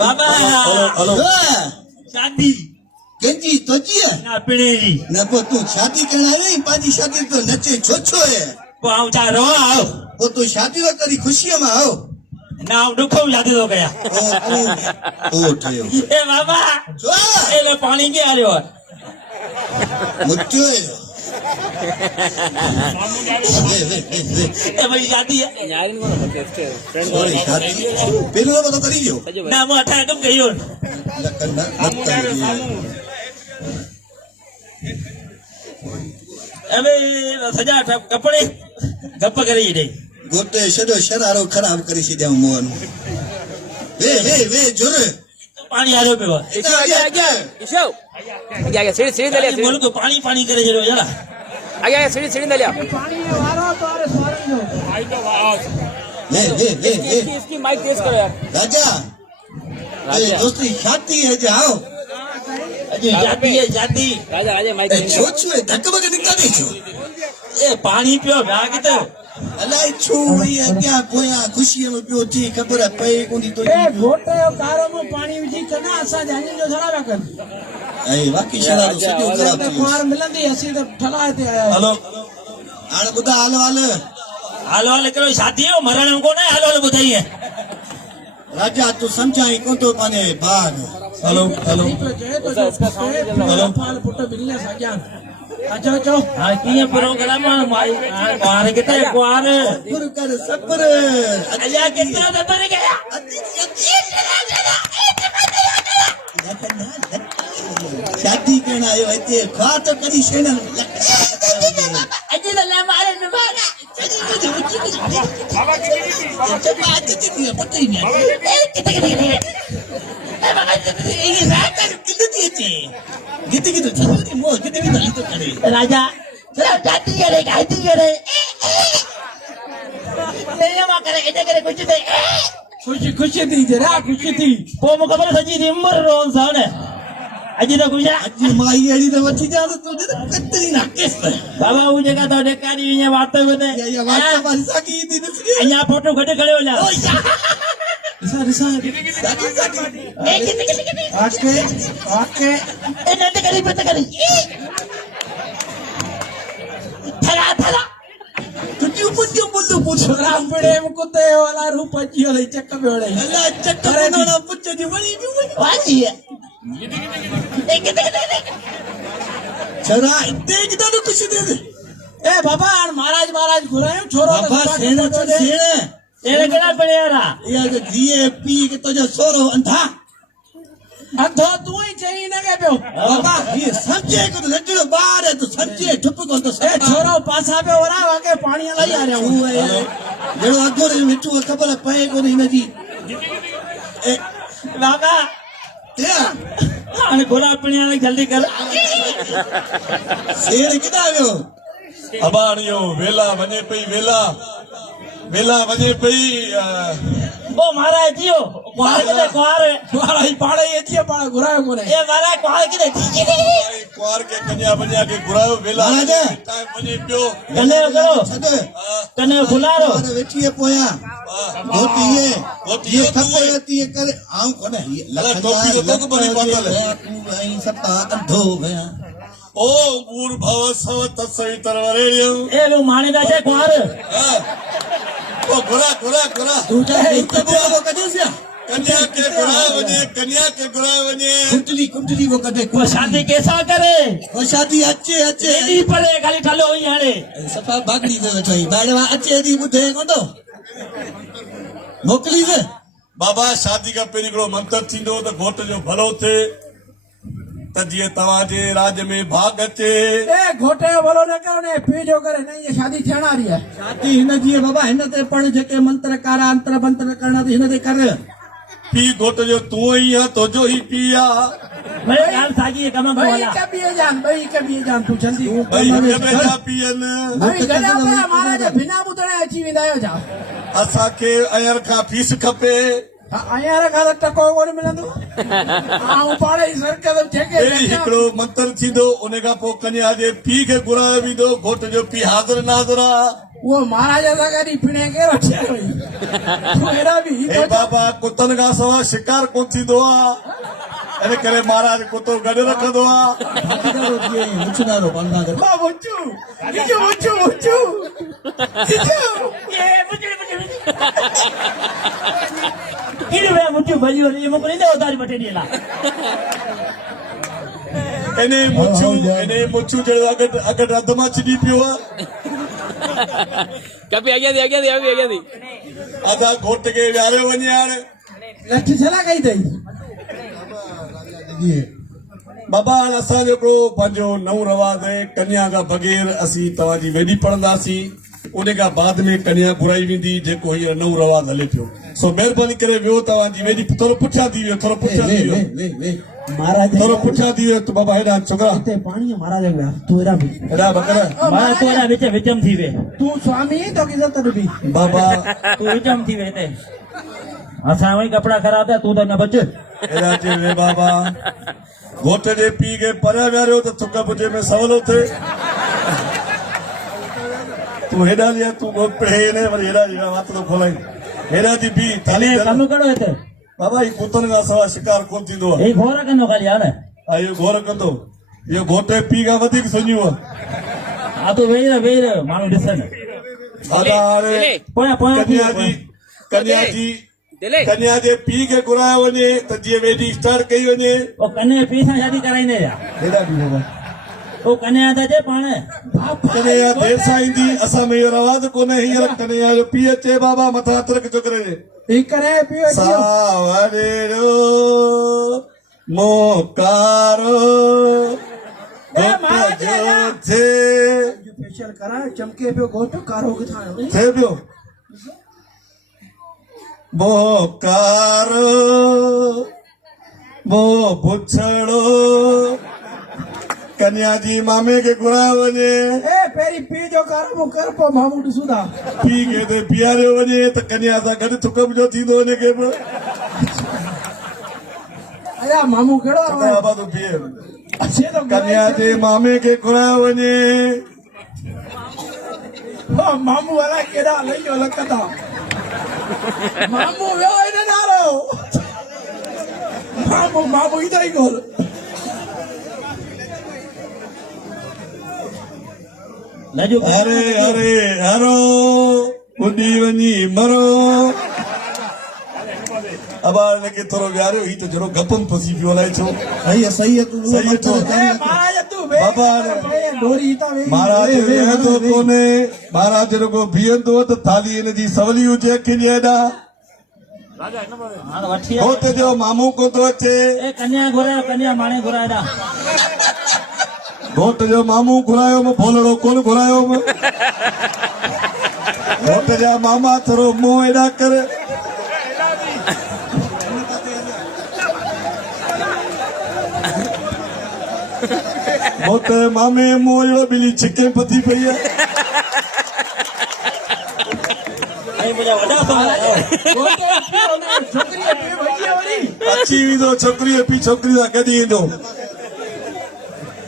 बाबा hello शादी Kenji Toji है ना पिणेरी न को तू शादी करना है पाजी शादी तो नचे छोछो है पहुंचा रो आओ वो तो शादी वा करी खुशी में आओ ना दुखो याद हो गया ओ ठयो ए बाबा जो ए ले पानी के आ रहे हो मुच्चो ए भाई शादी है सॉरी शादी पहले तो करी जो ना मो अठा तुम गई हो लकन मत अबे सजा कपड़े गप करी दे गोटे छडो शरारो खराब करी सी देव मोहन वे जोर पानी आ रहे पे ईशो आगे सीढ़ी ले लिया बोल को पानी पानी करे जरो जरा आगे सीढ़ी ले लिया पानी वाला तो अरे सॉरी नो आई तो वे इसकी माइक तेज करो यार राजा दोस्ती शादी है जाओ अजी जाती है जाती राजा राजा माइक छोछो है धक्का निकाली छो ए पानी पियो भाग तो अलाई छो ये क्या पोया खुशी में पियो थी खबर पे कोनी तो ए घोटे कारो में पानी विझी कना असा जानी जो छड़ा कर ए बाकी शरारो सॼो खराब थी कुमार मिलंदी असी तो ठला ते आया हेलो हाणे ॿुधा हाल हाल करो शादी हो मरण को ना हाल बुधाई राजा तू समझाई को तो माने भाग हेलो हेलो फाल पुट बिल्ले सजान अच्छा चो हां किए प्रोग्राम माई बाहर किते कुआर गुरु कर सबर अया कितना दबर गया शादी करना आयो इते खा तो कदी शेन अजी तो ले मारे न भागा पता ही नहीं कितने ए बाबा ये रात कितनी थी कितनी मो कितनी तो करे राजा चलो जाती करे गाती करे नहीं मा करे इधर करे कुछ दे खुशी थी जरा खुशी थी को मु खबर सजी रिमर रोन साने अजी तो कुछ अजी माई एडी तो वठी जा तो कतरी ना केस बाबा वो जगह तो डेकारी ये बात तो बते ये बात हमारी साकी दी नसरी અહીંયા ફોટો ઘટે ખડે ઓલા साकी એ કિતને ओके એ નતે કરી પત કરી થલા થલા तू क्यों बोल दो पूछ राम पड़े मुकुते वाला रूप जियो ले चक्क बेड़े अल्लाह चक्कर ना पूछ दी वली भी વાજી એ કિતને जरा देख दो कुछ दे दे ए बाबा महाराज घुरायो छोरो बाबा सेण सेण तेरे केड़ा पड़ेरा या जीए पी के तो जो सोरो अंधा अंधो तू ही चई न के पियो बाबा ये समझे को लड्डू बाहर है तो समझे ठुप को तो ए छोरो पासा पे ओरा वाके पानी लाई आ रहा हूं जेड़ो अगो रे मिठू खबर पए को नहीं नजी ए बाबा क्या आने घोड़ा पणिया जल्दी कर शेर किदा आयो अबाणियो वेला वने पई वेला वने पई ओ महाराज जियो कुआर के कुआर तुम्हारा ही पाड़े ये थी पाड़ा घुरायो कोने ए महाराज कुआर के कुआर के कन्या बन्या के घुरायो वेला महाराज टाइम वने पियो कने करो छदे कने खुलारो अरे बैठी है पोया धोती ये खपे होती है कर आऊं कोने अरे टोपी तो को बनी बोतल तू आई सब अंधो गया ओ ऊर भव सव तत्सवितर वरेण्यम ए वो माने का छे कुआर वो घुरा घुरा घुरा तू चाहे इतना बोला वो कदे से कन्या के घुरा वने कुंटली वो कदे वो शादी कैसा करे वो शादी अच्छे अच्छे एडी पड़े खाली ठलो हुई हाणे सफा बागड़ी में बैठो ही बाड़वा अच्छे दी बुधे कोंदो मोकली से बाबा शादी का पहिरीं हिकिड़ो मंत्र थींदो त घोट जो भलो थिए त जीअं तव्हांजे राज में भाग अचे ए घोटे जो भलो न करो ने पी जो करे नहीं ये शादी थियण वारी है शादी हिन जी बाबा हिन ते पण जेके मंत्र कारा अंतर मंत्र करणा हिन ते कर पी घोट जो तूं ही आहे तुंहिंजो ई पी आहे भले ॻाल्हि साॻी आहे कम भाई वाला भाई कभी जान तू जल्दी भई हिक ॿिए जा पीअनि भाई गड़ा पे महाराज बिना ॿुधणे अची वेंदा आहियो छा असांखे अयर खां फीस खपे आयार खां त टको कोन मिलंदो आऊं पाणे ई सरकत जेके पहिरीं हिकिड़ो मंत्र थींदो उन खां पोइ कन्या जे पीउ खे घुरायो वेंदो घोट जो पीउ हाज़िर नाज़िर आहे वो महाराज सां गॾु पिणे केरो ठहियो वई हेड़ा बि हे बाबा कुतनि खां सवाइ शिकार कोन थींदो आहे इन करे महाराज कुतो गॾु रखंदो आहे मुचनारो पांडा के बा मुचू मुचू ये किरे वे मुझे भली हो ये मुको नहीं दे उधारी बटे नीला इने मुचू जहिड़ो अगरि अधु मां छिॾी पियो आहे कभी आगे दी अधा घोट खे विहारियो वञे हाणे लठ छला कई अथई बाबा हाणे असांजो हिकिड़ो पंहिंजो नओं रवाज़ आहे कन्या खां बग़ैर असीं तव्हांजी वेॾी पढ़ंदासीं उन खां बाद में कन्या घुराई वेंदी जेको हीअ नओं रवाज़ हले पियो सो महिरबानी करे वियो तव्हांजी वेॾी थोरो पुठियां थी वियो थोरो पुठियां थी वियो महाराज थोरो पुठियां थी वियो बाबा हेॾा छोकिरा ते पानी महाराज गया तू एरा भी हेॾा बकर मां तोरा विचम थी वे तू स्वामी तो की इज्जत भी बाबा तू विचम थी वे ते असां वही कपड़ा खराब है तू तो न बच हेॾा चए वे बाबा घोट जे पीउ खे परियां विहारियो त थुक पुठे में सवलो थिए तू हेॾा लिया तू ने वरी हेॾा हथ थो खोलाई हेॾा थी बी थाली कम करो हिते बाबा ही कुतनि खां सवाइ शिकार कोन थींदो आहे हे घोर कंदो खाली हाणे इहो घोर कंदो इहो घोट जे पीउ खां वधीक सुञियो आहे आ तो वेही रह माण्हू ॾिसनि दादा हाणे पोयां कन्या जे पीउ खे घुरायो वञे त जीअं वेॾी स्टार्ट कई वञे ओ कन्या पीउ सां शादी कराईंदे या हेॾा बि बाबा ओ कन्या त जे पाण कन्या देर सां ईंदी असां में इहो रवाज़ कोन्हे हींअर कन्या जो पीउ अचे बाबा मथां हथ रख छोकिरे जे ई करे पियो सावरेरो मोकारो थे फेशियल करा चमके पियो घोट कारो किथां आयो थे पियो मोकारो मो पुछड़ो कन्या जी मामे के घुरायो वञे ए पेरी पी जो कारो मु कर पो मामू ॾिसूं था पी खे ते पीआरियो वञे त कन्या सां गॾु थुक जो थींदो वञे के बि अया मामू केड़ो आहे बाबा तूं पीए अच्छे तो कन्या जे मामे खे घुरायो वञे मामू वाला केड़ा लइयो लकदा मामू वे न नारो मामू इधर ही गोल लजो अरे अरे हरो उडी वञी मरो अबार ने थोरो विहारियो ही त जरो गपन फसी पियो अलाए छो सही है तू सही है तो ए महाराज तू वे बाबा डोरी ता वे महाराज वेहंदो कोने महाराज रुगो बीहंदो त थाली इन जी सवली हुजे अखियुनि एॾा हाणे वठी घोट जो मामू को तो अचे ए कन्या घुरायो कन्या माणे घुरायडा घोट जो मामू घुरायो म भोलड़ो कोन घुरायो म घोट जा मामा थोरो मुंहुं एॾा कर घोट मामे मुंहुं अहिड़ो ॿिली छिके पती पई आहे ए मुंहिंजा वॾा छोकरी पी वई वरी अची वेंदो छोकिरी जो पीउ छोकिरी सां गॾु ईंदो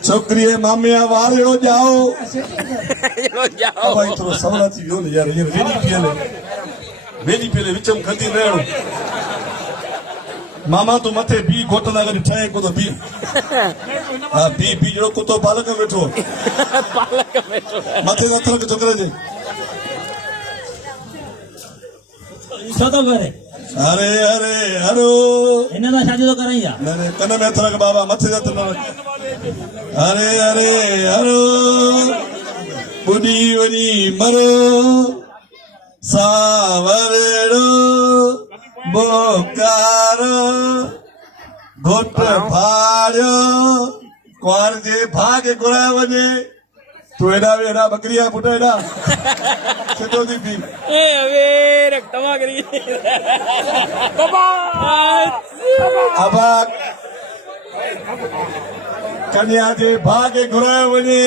छोकिरी जे मामे जा वार अहिड़ो ॼाओ भाई थोरो सवला थी वियो न यार हींअर वेॾी पियल विचम खंदी न अहिड़ो मामा तूं मथे बी घोट सां गॾु ठहे को त बी हा बी जहिड़ो कुतो पालक में वेठो मथे हथ रख छोकिरे जे छो तो करे अरे अरे हरो हिन सां शादी तो कराई आहे न न कन में हथ रख बाबा मथे हथ न रख अरे अरे हरो ॿुॾी वञी मरो सावरेड़ो बोकारो घोट फाड़ियो कुंवार जे भाउ खे घुराए वञे तूं हेॾा बि हेॾा बकरिया पुट हेॾा सिधो थी पी ए अबे तमा करी अबा कन्या जे भाउ खे घुराए वञे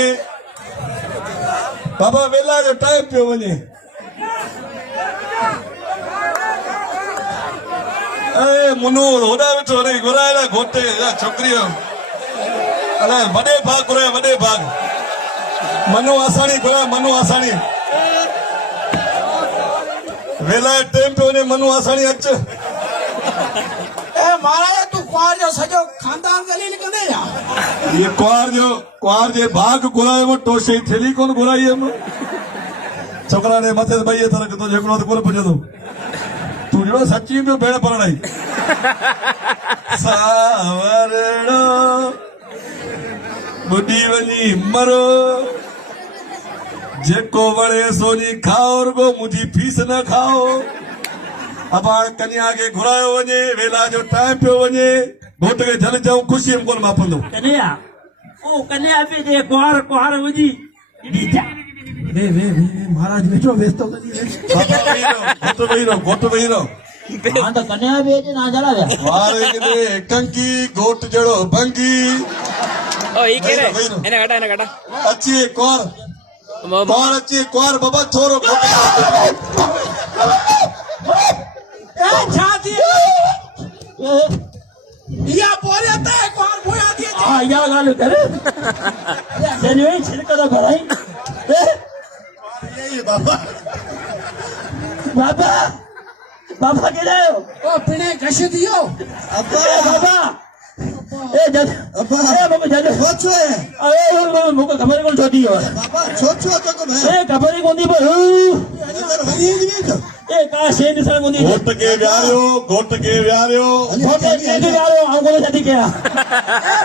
बाबा वेला जो टाइम पियो वञे मुनो होॾा वेठो वरी घुराए न घोटे छोकिरी अलाए वॾे भाउ घुराए वॾे भाउ मनो आसानी घुराए मनो आसानी वेला जो टाइम पियो वञे मनो आसानी अच ए महाराज तू कुआर जो सॼो खानदान गलील कंदे या ये कुंवार जे भाउ खे घुरायो टोशे थेली कोन घुराई हुयमि छोकिरा ने मथे ॿई हथ रख तो हिकिड़ो त कोन पुॼंदो तूं जहिड़ो सची पियो भेण परणाई सावरड़ो ॿुॾी वञी मरो जेको वणे सोनी खाओ रुगो मुंहिंजी फीस न खाओ अब कन्या खे घुरायो वञे वेला जो टाइम पियो वञे घोट खे झल जाऊं ख़ुशी में कोन मापंदो कन्या ओ कन्या पे जे कुहार विझी वे महाराज बेटो व्यस्त हो गई घोट वही रहो हां तो कन्या पे जे ना जला वे वारे किथे कंकी घोट जड़ो भंगी ओ ई के रे एने काटा अची कौर अची कौर बाबा थोरो घोट ए छाती या बोले ते कुआर बोया दिए हां या गाल करे सेने छिड़क तो कराई ये बाबा बाबा बाबा के रहे हो ओ पिणे घश दियो अब्बा बाबा ए जद अब्बा ए बाबा जद छोचो है अरे मुको खबर कोन छोटी हो बाबा छोचो तो को है ए खबर कोन दी पर नजर वरी नहीं तो ए का शेन सर कोन दी घोट खे विहारियो बाबा ये के यार आंगो शादी किया ए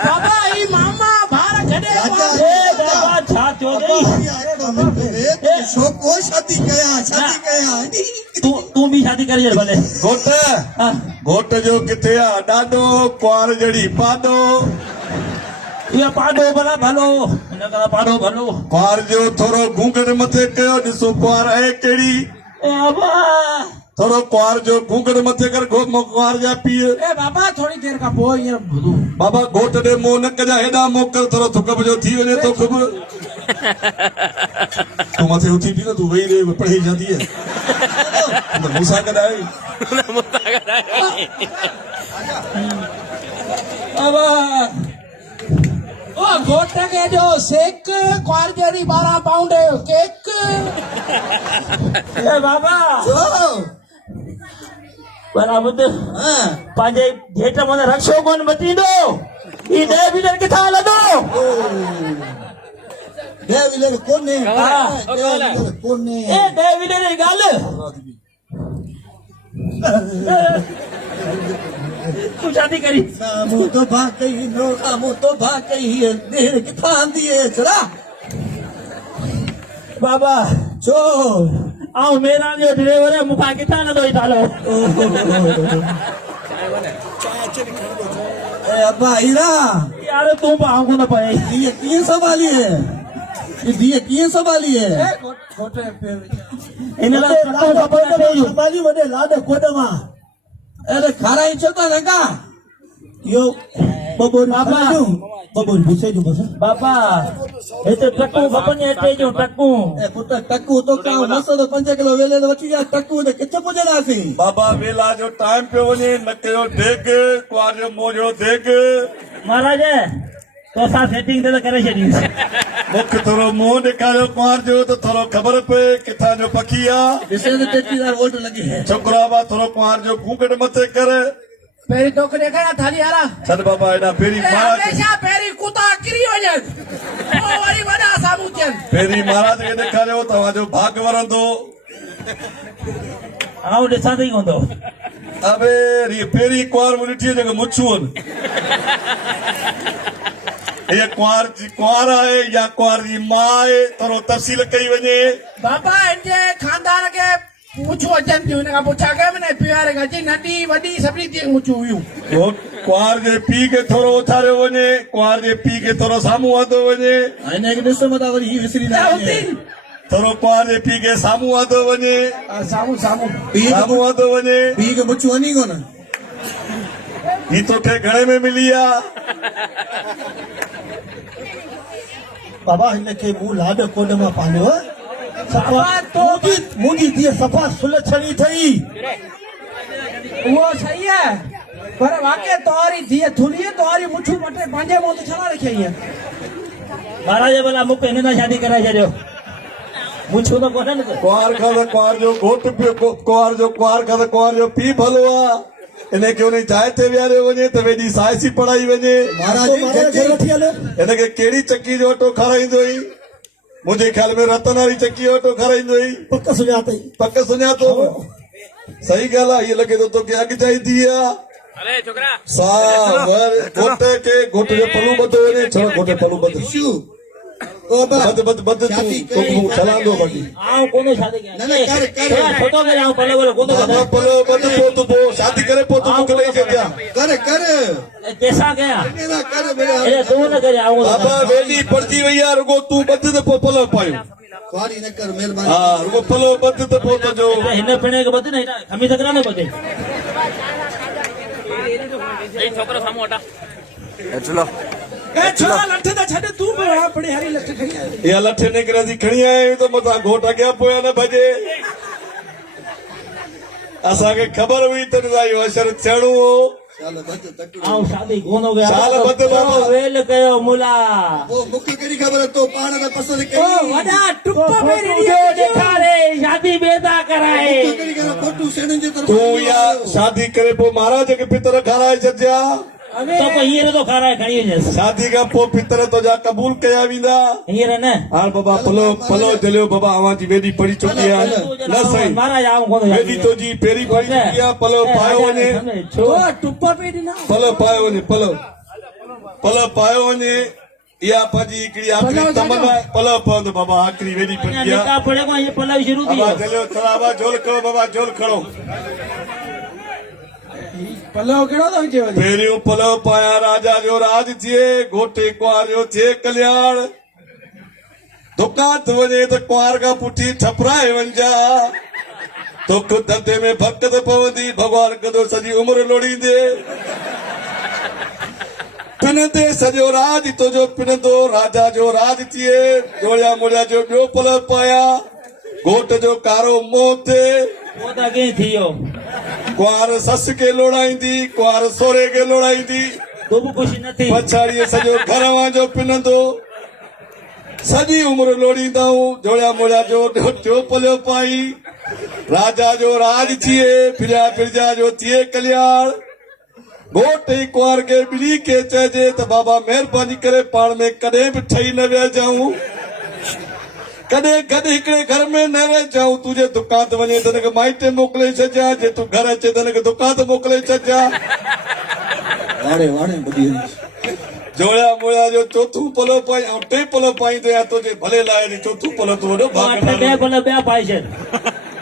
बाबा ई मामा भार खडे ए बाबा छा थियो गई शो को शादी कया तू भी शादी करी है भले घोट जो किथे आ ॾाढो कुंवार जड़ी पाडो ये पाडो भला भलो इन का पाडो भलो कुंवार जो थोरो घूंघट मथे कयो ॾिसो कुंवार आहे कहिड़ी ए बाबा थोरो कुंवार जो घूंघट मथे कर कुंवार जा पीउ ए बाबा थोड़ी देर का पो ये भदू बाबा घोट ॾे मुंहुं न कजा हेॾा मोकर थोरो थुकब जो थी वञे तो ख़ुब तूं मथे उथी बि न तूं वेही रही पढ़ी जाती है मूंसां कढाई बाबा ओ घोट के जो सेक कुआर जड़ी 12 पाउंड केक ए बाबा जो बराबर हां पाजे जेठ मन रक्षो कोन बचींदो ई दे बिलर किथा लदो दे विले कोने कोने ए दे बिलर गाल तू शादी करी सामू तो भाकई नो सामू तो भाकई देर किथा आंदी है चला बाबा जो आओ मेरा जो ड्राइवर है मुखा किथा लदो ई डालो ए अब्बा इरा यार तू पाऊंगा ना पाए ये किए संभाली है ये किए संभाली है घोटे पे इनला संभाली वडे लाडे कोडमा अरे खाराई चोता नका यो बबोर बाबा बबोर भूसे जो बस बाबा एते टक्कू बपने एते जो टक्कू ए पुट टक्कू तो का मसो तो 5 किलो वेले वठी जा टक्कू ने किथे पुजरासी बाबा वेला जो टाइम पियो वञे न कयो देग कुंवार जो मुंहुं जो देग महाराज तो सा सेटिंग ते करे छडी मुख थोरो मुंहुं ॾेखारियो कुंवार जो त थोरो ख़बर पए किथां जो पखी आहे इसे तो 33,000 वोल्ट लगी है छोकिरा बा थोरो कुंवार जो घूंघट मथे कर पेरी टोक देखा थाली यारा छॾ बाबा हेॾा पहिरीं महाराज हमेशा पेरी कुता किरी वजन ओ वरी वडा सामू चन पहिरीं महाराज खे ॾेखारियो तव्हांजो भाग वरंदो आऊं ॾिसां त ई हूंदो अबे ये पेरी कुआर मुझे ठी जगह मुछुन ये कुआर है या कुआर जी मां है थोरो तफसील कई वने बाबा इनजे खानदान के पूछो अचन थी उनका पूछा के मैंने प्यार गजी नटी वडी सभी थी मुचू हुयूं वो कुआर जे पी के थोरो उथारियो वने कुआर जे पी के थोरो सामू आदो वने हिन खे ॾिसो मता वरी ही विसरी न वञे। थोरो कुआर जे पी के सामू आदो वने सामू सामू सामू आदो वने पी खे मुछू वञी कोन ही तो थे घणे में मिली आ बाबा हिन खे मूं लाॾ कोड मां पालियो सफ़ा तो मुंहिंजी धीअ सफ़ा सुलछणी थई वो सही है पर वाकई तोरी थी थुली है तोरी मुछू मटे पंजे मुंह ते छला रखी है महाराज भला मूंखे हिन सां शादी कराए छॾियो मुछो त कोन्हे न कुआर खां त कुआर जो घोट पियो कुआर खां त कुआर जो पी भलो आ इन खे उन जाइ ते विहारियो वञे त वेॾी साइसी पढ़ाई वञे महाराज वठी हलो हिन खे कहिड़ी चकी जो अटो खाराईंदो ई मुंहिंजे ख्याल में रतन वारी चकी जो अटो खाराईंदो ई पक सुञातई पक सुञातो सही ॻाल्हि आहे हीअ लॻे थो तोखे अॻु चाहींदी आहे अरे छोकरा घोट खे घोट जो पलू ॿधो वञे छो घोट पलू ॿधो बद तू छलांदो बाक़ी आऊं कोन्हे शादी न न कर फोटो करे आऊं पलो बोलो कोन्हे बाबा पलो ॿध पोइ शादी करे पोइ तूं मूंखे ॾेई छॾिया कर कैसा गया कर मेरे अरे तू न करे आऊं बाबा वेली पड़जी वई आहे रुगो तूं ॿध त पोइ पलो पायो सॉरी न कर महिरबानी हा रुगो पलो ॿध त पोइ त जो हिन पिणे खे ॿधे न हिन खमी तकरा न ॿधे छोकरो सामू हटा चलो ए छोरा लठ त छड तू भी वड़ा पड़े हरी लठ खड़ी है इहा लठ निकिरे थी खणी आया त मथां घोट अॻियां पोयां न भॼे असांखे ख़बर हुई त इहो अशर थियणो हो चल बच तक आऊं शादी कोन्हो गया शाल ॿध बाबा वेल कयो मुला ओ मूंखे कहिड़ी ख़बर तो पाण त पसंदि ओ कई वडा टुप मेरी जो ॾेखारे शादी बेदा कराए कहिड़ी ॻाल्हि फोटू सेणनि जे तरफ़ तूं इहा शादी करे पोइ महाराज खे पितर खाराए छॾिया तो को हींअर तो खाराए खणी वञसि शादी खां पोइ पितर तुंहिंजा क़बूल कया वेंदा हींअर न हाणे बाबा पलो जलियो बाबा अवां जी वेॾी पढ़ी चुकी आहे न सही महाराज आऊं कोन्हे वेॾी तुंहिंजी पहिरीं पढ़ी चुकी आहे पलो पायो वञे छो ओ टुप पे दी ना पलो पायो वञे पलो पायो वञे इहा पंहिंजी हिकिड़ी आख़िरी तमन्ना आहे पलो पवंदो बाबा आख़िरी वेॾी पढ़ी आहे निकाह पढ़े को ये पल्ला शुरू थी बाबा जलियो तलाबा झोल खणो बाबा झोल खणो पल्लो केड़ो तो जे वरी पहिरियों पलो पाया राजा जो राज थिए घोटे कुआर जो थिए कल्याण दुकान ते वञे त कुआर खां पुठी ठपराए वञा तोख धंधे में बरकत पवंदी भॻवान कंदो सॼी उमिरि लोड़ींदे पिनंदे सॼो राज तुंहिंजो पिनंदो राजा जो राज थिए जोड़िया मोड़िया जो ॿियो पलो पाया घोट जो कारो मोह थिए वो त अॻे थी वियो कुआर सस के लोड़ाईंदी कुआर सोरे के लोड़ाईंदी तूं बि ख़ुशि न थी पछाड़ीअ सॼो घर वांजो पिनंदो सॼी उमिरि लोड़ींदाऊं जोड़िया मोड़िया जो पलियो पाई राजा जो राज थिए फिरिया फिरजा जो थिए कल्याण घोट ई कुआर खे ॿिली खे चइजे त बाबा महिरबानी करे पाण में कॾहिं बि ठही न विहजाऊं कॾहिं गॾु हिकिड़े घर में न रहिजाऊं तुंहिंजे दुकान ते वञे त हिनखे माइटे मोकिले छॾिजां जे तूं घर अचे त हिनखे दुकान ते मोकिले छॾिजां वाणे ॿुधी जोड़िया मोड़िया जो चोथों पलो पाई ऐं टे पलो पाईंदे आ तुंहिंजे भले लाइ नी चोथों पलो तूं वॾो भागनारो ॾह पल ॿिया पाए छॾ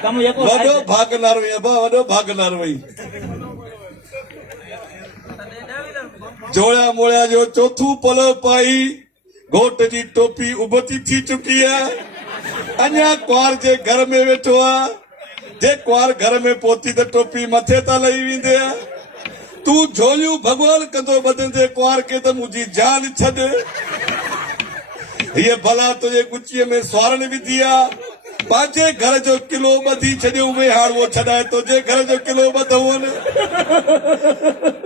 कमु जेको वॾो भागनारो अबा वॾो भागनारो वई जोड़िया मोड़िया जो चोथों पलो पाई घोट जी टोपी उबती थी चुकी है अञा कुआर जे घर में वेठो आहे जे कुआर घर में पहुती त टोपी मथे ता लही वेंदे तूं झोलियूं भॻवान कंदो ॿधंदे कुआर खे त मुंहिंजी जान छॾ हीअ भला तुंहिंजे गुचीअ में स्वारण विधी आहे पंहिंजे घर जो किलो ॿधी छॾियो उहे हाणे उहो छॾाए तुंहिंजे घर जो किलो ॿधऊं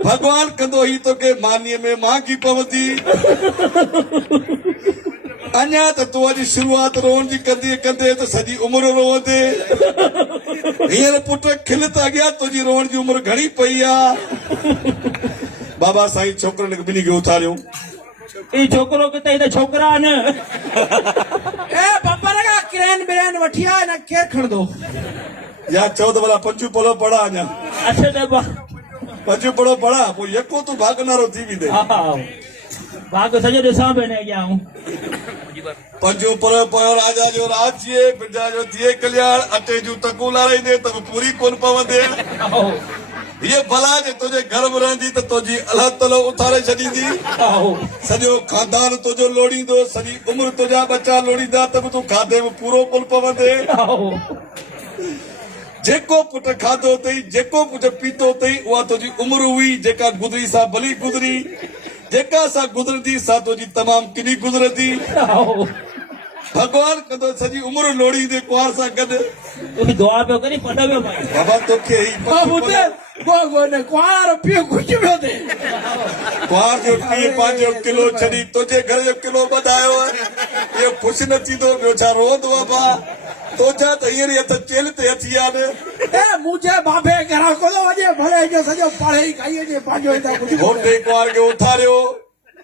भॻवान कंदो ही तोखे मानीअ में महांगी पवंदी अञा त तूं अॼु शुरूआत रोअण जी कंदे कंदे त सॼी उमिरि रोअंदे हींअर पुट खिल त अॻियां तुंहिंजी रोअण जी उमिरि घणी पई आहे बाबा साईं छोकिरनि ॿिन्ही खे उथारियो ई छोकिरो किथे त छोकिरा न ए बब्बर का क्रेन ब्रेन वठिया न केर खणदो या 14 वाला पंचू पलो पड़ा अञा अच्छा दबा पंचू पलो पड़ा पोइ यको तूं भागनारो थी वेंदे हा भाग सॼो ॾिसां पियो ने अॻियां आऊं पंचू पलो पयो राजा जो राज थिए पिंडा जो थिए कल्याण अटे जूं तकूं लाराईंदे त पूरी कोन पवंदे ये भला जे तुझे घर में रहंदी त तुंहिंजी अल्लाह ताला उथारे छॾींदी सॼो खानदान तुंहिंजो लोड़ींदो सॼी उमिरि तुंहिंजा बच्चा लोड़ींदा त बि तूं खाधे में पूरो कोन पवंदे जेको पुट खाधो अथई जेको पुट पीतो अथई उहा तुंहिंजी उमिरि हुई जेका गुज़री सा भली गुज़री जेका सा गुज़रंदी सा तुंहिंजी तमामु किनी गुज़रंदी भगवान कंदो सॼी उमिरि लोड़ींदे कुंवार सां गॾु तोखे दुआ पियो करी पढ़ पियो भाई बाबा तोखे ही बाबू ते गोने कुआर पियो कुछ पियो दे कुंवार जो पीउ पंहिंजो किलो छॾी तुंहिंजे घर जो किलो वधायो आहे इहो ख़ुशि न थींदो ॿियो छा रोअंदो आहे भाउ तोछा त हींअर हथ चेल ते अची विया न ए मुझे बाबे घरा को वजे भले जो सजो पढ़े खाई जे पाजो इता कुछ घोटे कुंवार खे उथारियो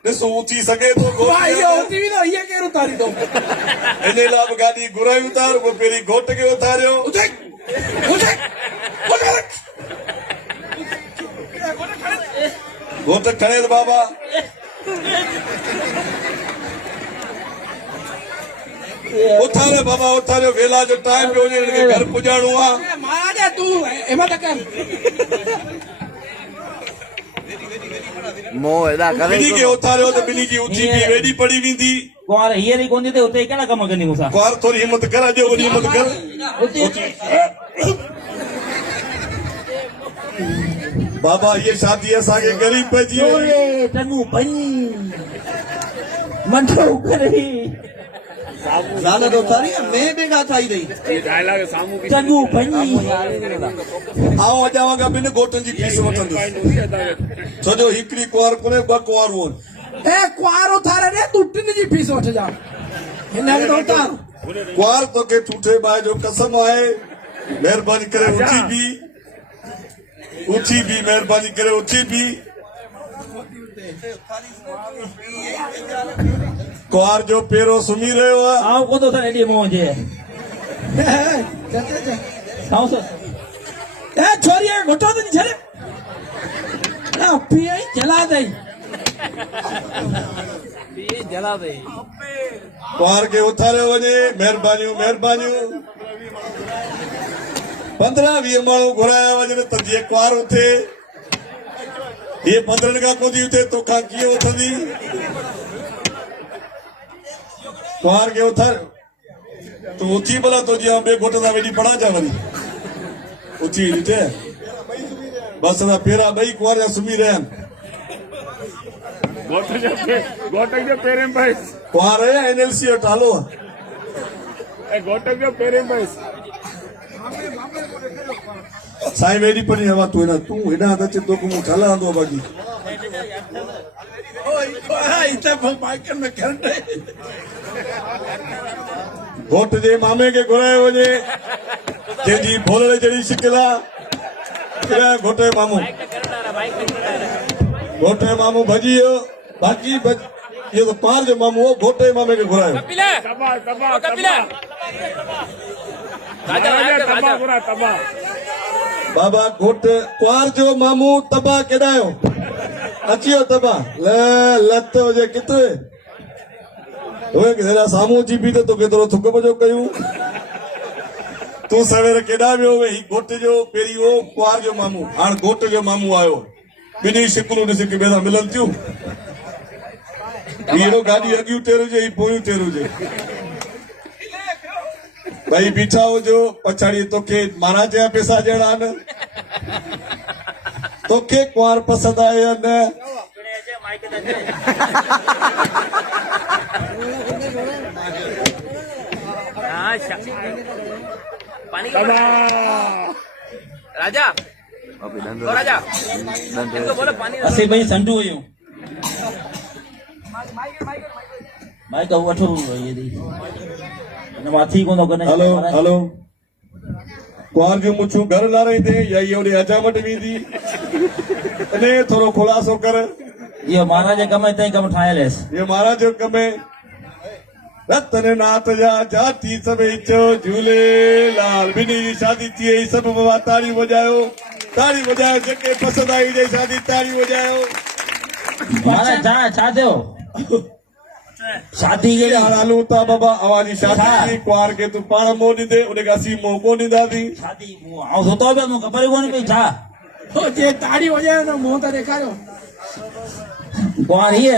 ॾिसो उथी सघे थो भाई यो उठी भी तो ये के उतारी दो इन लाइ बि गाॾी घुराई उतार पोइ पहिरीं घोट खे उथारियो उठे उठे उठे घोट खणे बाबा उथारे बाबा उथारियो वेला जो टाइम पियो वञे हिनखे घर पुॼाइणो आहे महाराज तू हिम्मत कर मोह एॾा करे ॿिन्ही खे उथारियो त ॿिन्ही जी उथी बि वेॾी पड़ी वेंदी कुंवार हीअर ई कोन्हे ते हुते कहिड़ा कम कंदी मूंसां कुंवार थोरी हिमत कर अॼु वॾी हिमत कर बाबा ये शादी असांखे गरीब पइजी वई टनू पई मंडो करे ज़ाल तो थारी मैं बेगा थाई रही टनू पई आऊं अॼु वॻा ॿिनि घोटनि जी फीस वठंदुसि सॼो हिकिड़ी कुंवार कोन्हे ॿ कुंवार आहिनि ए कुआर उतारे रे तू टिन जी फीस उठ जा हिन तो उतार कुंवार तोखे ठूठे बाहि जो कसम आहे महिरबानी करे उथी बि महिरबानी करे उथी बि कुंवार जो पेरो सुम्ही रहियो आहे आऊं कोन थो एॾी मोह जे साऊं ए छोरी घोटो तो नहीं छड़े ना पिए जला दे जला दे कुंवार खे उथारियो वञे महिरबानियूं 15-20 माण्हू घुराया वञनि त जीअं कुंवार उथे हीअ 15 खां कोन्ह उथे तोखां कीअं उथंदी कुंवार खे उथारियो तूं उथी भला तो जीअं ॿिए घोट सां वेॾी पढ़ा जा वरी उथी ॾिठे बस ना पेरा ॿई कुंवार जा सुम्ही रहिया आहिनि घोट जो पेरें पैस कुंवार NLC जो टालो घोट जो पेरें पैस साईं वेॾी पढ़ी हवा तूं हेॾां त अचे तोखे मूं ठल हलंदो बाक़ी घोट जे मामे खे घुरायो वञे जंहिंजी भोलड़े जहिड़ी शिकिल आहे घोट जो मामू भॼी वियो बाक़ी इहो त पार जो मामू हो घोट जे मामे खे घुरायो बाबा घोट कुंवार जो मामू तबाह केॾायो अची वियो तबाह लत हुजे किथे साम्हूं अची बि त तोखे थोरो थुक बजो कयूं तूं सवेर केॾा वियो ही घोट जो पहिरीं हो कुंवार जो मामू हाणे घोट जो मामू आयो ॿिन्ही शिकिलूं ॾिसी हिक ॿिए सां मिलनि थियूं हीअ गाॾी अॻियूं टेर हुजे ही पोयूं टेर हुजे भाई बीठा हुजो पछाड़ी तोखे महाराज जा पैसा ॾियणा आहिनि तोखे कुंवार पसंदि आहे या न राजा ओ राजा इनको बोलो पानी असीं भई संडू हुयूं माइक वठो माथी कोन थो कने हलो कुंवार जूं मुछूं घर लाराईंदे या इहे होॾे हजामत वेंदी अने थोरो खुलासो कर इहो महाराज जे कम हिते कम ठाहियल हुयसि इहो महाराज जो कम आहे रतननाथ जा जाती सभई चो झूलेलाल बिनी जी शादी थी वई सभु बाबा ताड़ी वॼायो जेके पसंदि आई जई शादी ताड़ी वॼायो मारा छा थियो शादी ये हाल हलूं था बाबा अवाजी शादी थी कुआर के तू पाण मोह ॾींदे उन खां असीं मोह कोन ॾींदासीं शादी ऐं सुतो पियो मूंखे ख़बर ई कोन पई छा हो जे ताड़ी वॼायो न मुंहुं त ॾेखारियो कुंवारी है